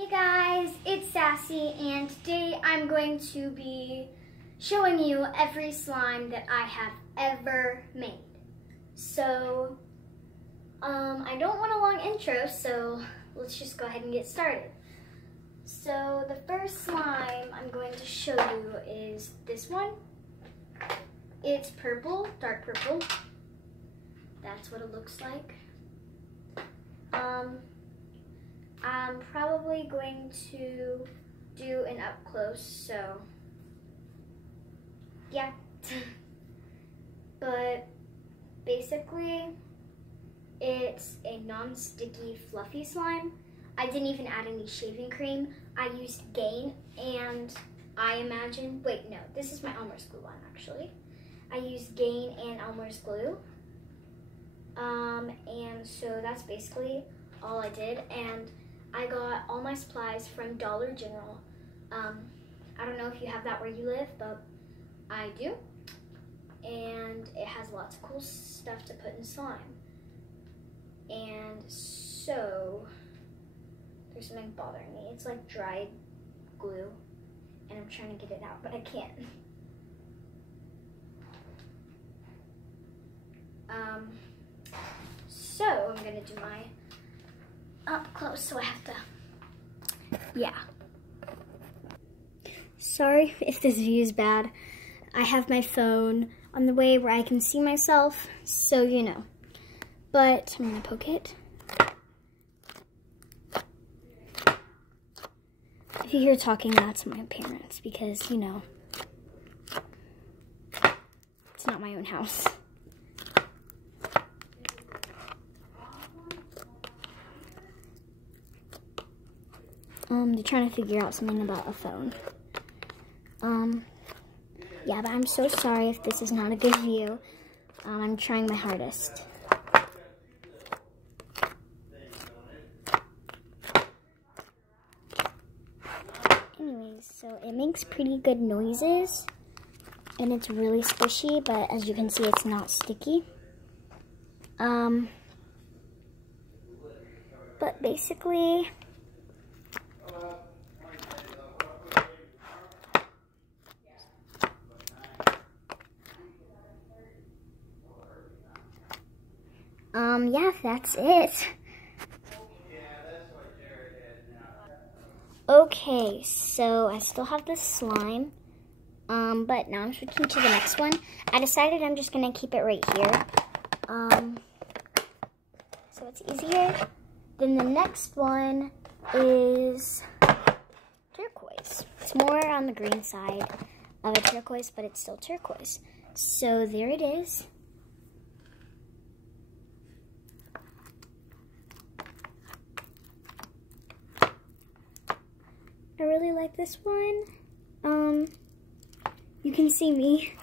Hey guys, it's Sassy, and today I'm going to be showing you every slime that I have ever made. So, I don't want a long intro, so let's just go ahead and get started. So, the first slime I'm going to show you is this one. It's purple, dark purple. That's what it looks like. I'm probably going to do an up close, so yeah. But basically, it's a non-sticky fluffy slime. I didn't even add any shaving cream. I used Gain and wait, no, this is my Elmer's glue one actually. I used Gain and Elmer's glue. And so that's basically all I did. And I got all my supplies from Dollar General. I don't know if you have that where you live, but I do. And it has lots of cool stuff to put in slime. And so, there's something bothering me. It's like dried glue, and I'm trying to get it out, but I can't. So, I'm gonna do my up close, so I have to, yeah. Sorry if this view is bad. I have my phone on the way where I can see myself, so you know. But I'm gonna poke it. If you hear talking, that's my parents, because, you know, it's not my own house. They're trying to figure out something about a phone. Yeah, but I'm so sorry if this is not a good view. I'm trying my hardest. Anyways, so it makes pretty good noises, and it's really squishy, but as you can see, it's not sticky. But basically, yeah, that's it. Okay, so I still have this slime, but now I'm switching to the next one. I decided I'm just gonna keep it right here, so it's easier. Then the next one is turquoise. It's more on the green side of a turquoise, but it's still turquoise. So there it is. I really like this one. You can see me.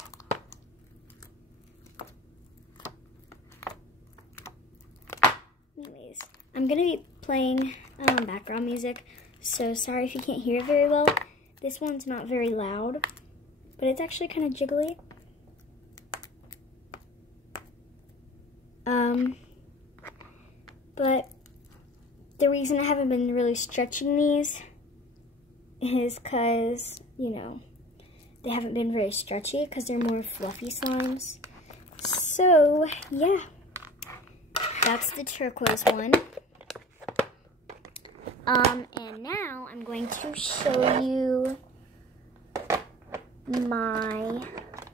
Anyways, I'm gonna be playing background music, so sorry if you can't hear it very well. This one's not very loud, but it's actually kind of jiggly. But the reason I haven't been really stretching these is because, you know, they haven't been very stretchy because they're more fluffy slimes. So, yeah, that's the turquoise one. And now I'm going to show you my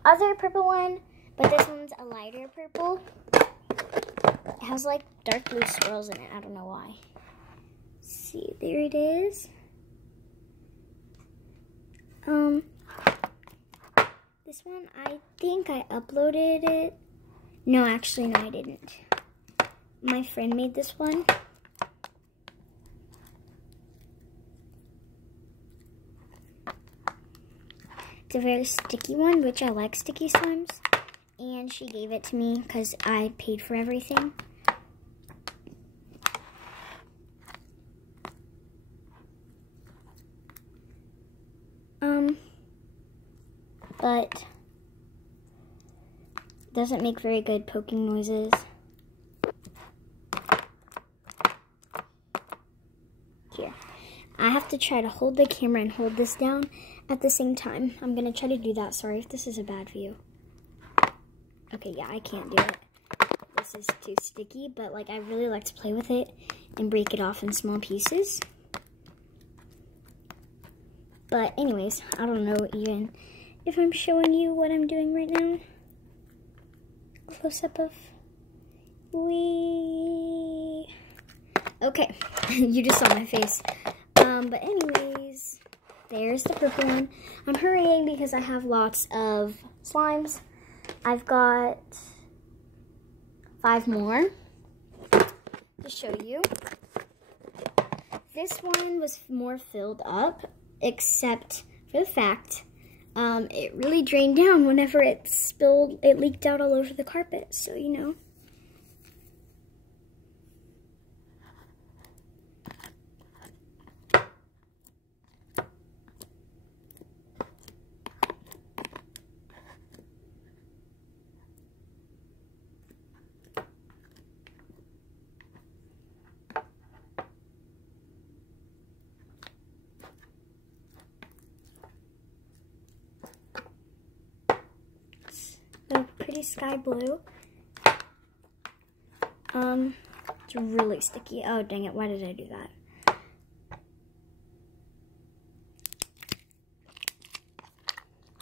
other purple one, but this one's a lighter purple. It has like dark blue swirls in it, I don't know why. See, there it is. This one, I think I uploaded it. No, actually, no, I didn't. My friend made this one. It's a very sticky one, which I like sticky slimes. And she gave it to me because I paid for everything. But doesn't make very good poking noises. Here, I have to try to hold the camera and hold this down at the same time. I'm gonna try to do that. Sorry if this is a bad view. Okay, yeah, I can't do it. This is too sticky, but like I really like to play with it and break it off in small pieces. But anyways, I don't know even if I'm showing you what I'm doing right now. Close up of wee. Okay, you just saw my face. But anyways, there's the purple one. I'm hurrying because I have lots of slimes. I've got 5 more to show you. This one was more filled up, except for the fact it really drained down whenever it spilled. It leaked out all over the carpet, so you know. The pretty sky blue. It's really sticky. Oh, dang it. Why did I do that?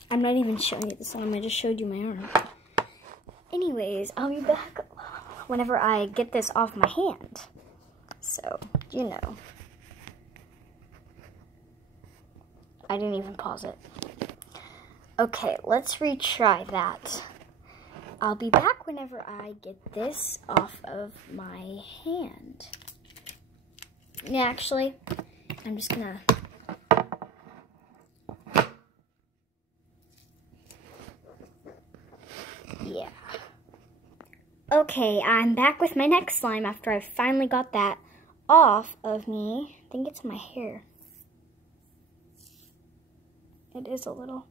I'm not even showing you the slime. I just showed you my arm. Anyways, I'll be back whenever I get this off my hand. So, you know. I didn't even pause it. Okay, let's retry that. I'll be back whenever I get this off of my hand. Yeah, actually, I'm just gonna... Yeah. Okay, I'm back with my next slime after I finally got that off of me. I think it's my hair. It is a little.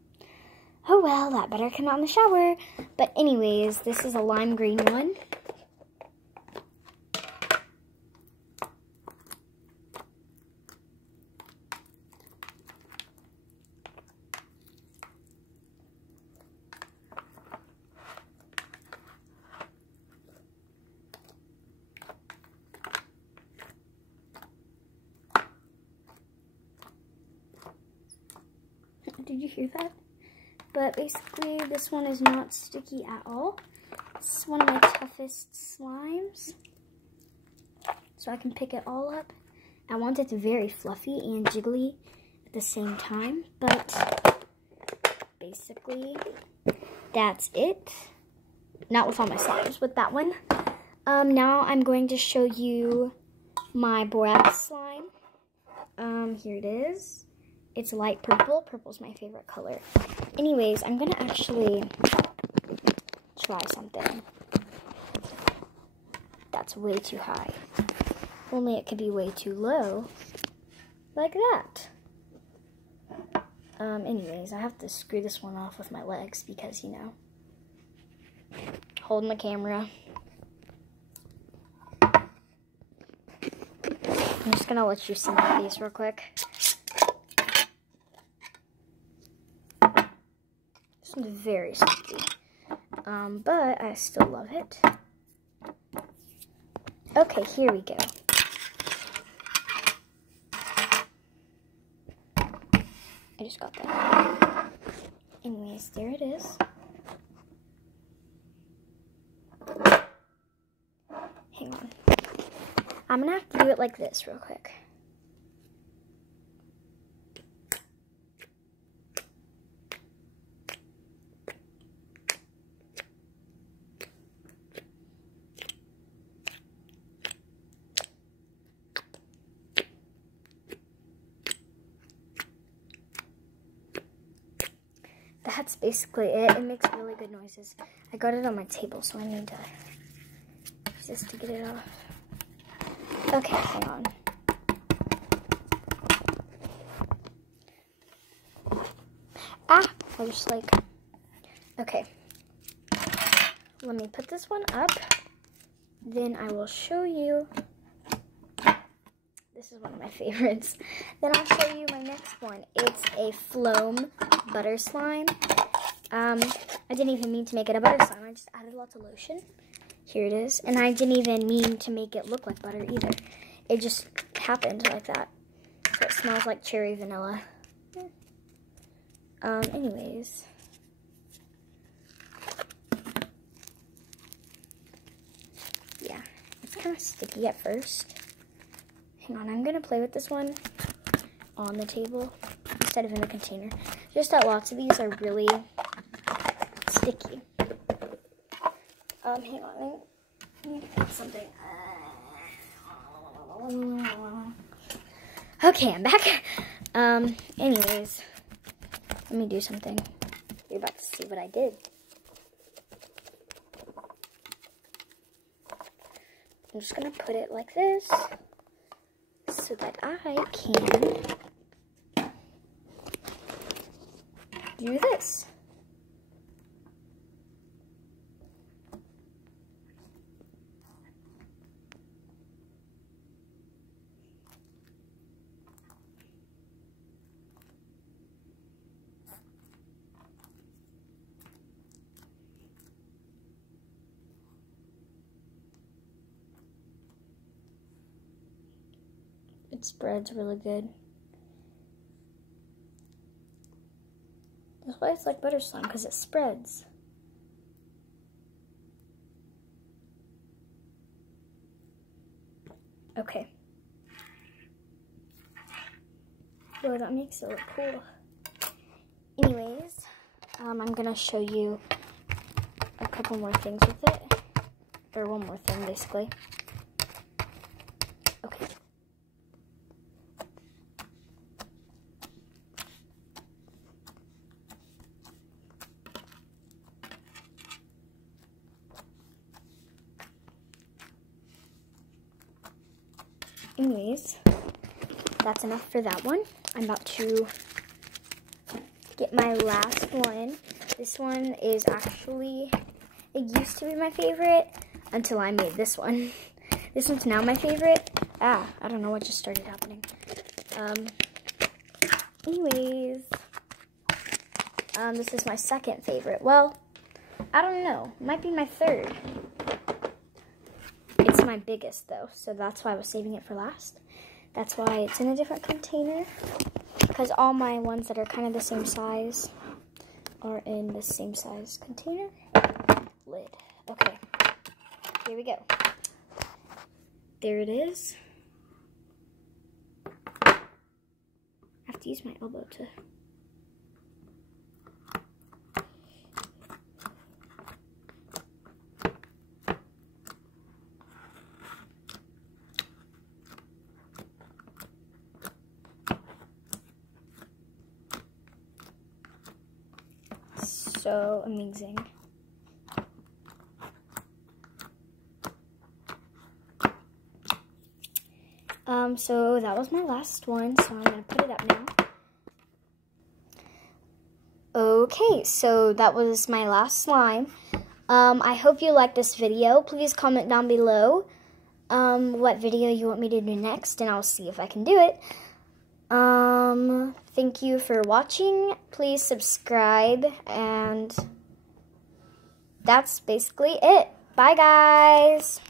Oh well, that better come out in the shower. But anyways, this is a lime green one. Did you hear that? But basically, this one is not sticky at all. It's one of my toughest slimes. So I can pick it all up. I want it very fluffy and jiggly at the same time. But basically, that's it. Not with all my slimes, with that one. Now I'm going to show you my borax slime. Here it is. It's light purple. Purple's my favorite color. Anyways, I'm gonna actually try something. That's way too high. Only it could be way too low. Like that. Anyways, I have to screw this one off with my legs because, you know, holding the camera. I'm just gonna let you see my face real quick. This one's very sticky, but I still love it. Okay, here we go. I just got that. Anyways, there it is. Hang on. I'm gonna have to do it like this real quick. That's basically it. It makes really good noises. I got it on my table, so I need to use this to get it off. Okay, hang on. Ah, I just like, okay. Let me put this one up. Then I will show you the This is one of my favorites. Then I'll show you my next one. It's a Floam butter slime. I didn't even mean to make it a butter slime. I just added lots of lotion. Here it is. And I didn't even mean to make it look like butter either. It just happened like that. So it smells like cherry vanilla. Anyways. Yeah, it's kind of sticky at first. Hang on, I'm going to play with this one on the table instead of in the container. Just that lots of these are really sticky. Hang on, let me put something. Okay, I'm back. Anyways, let me do something. You're about to see what I did. I'm just gonna put it like this so that I can do this. It spreads really good. That's why it's like butter slime, because it spreads. Okay. Well, that makes it look cool. Anyways, I'm gonna show you a couple more things with it. Or one more thing, basically. Okay. Anyways, that's enough for that one. I'm about to get my last one. This one is actually, it used to be my favorite until I made this one. This one's now my favorite. I don't know what just started happening. Anyways, this is my second favorite. Well, I don't know. Might be my third. It's my biggest though, so that's why I was saving it for last. That's why it's in a different container, because all my ones that are kind of the same size are in the same size container. Lid. Okay, here we go. There it is. I have to use my elbow to... So amazing. So that was my last one, so I'm gonna put it up now. Okay, so that was my last slime. I hope you liked this video. Please comment down below what video you want me to do next, and I'll see if I can do it. Thank you for watching. Please subscribe, and that's basically it. Bye, guys.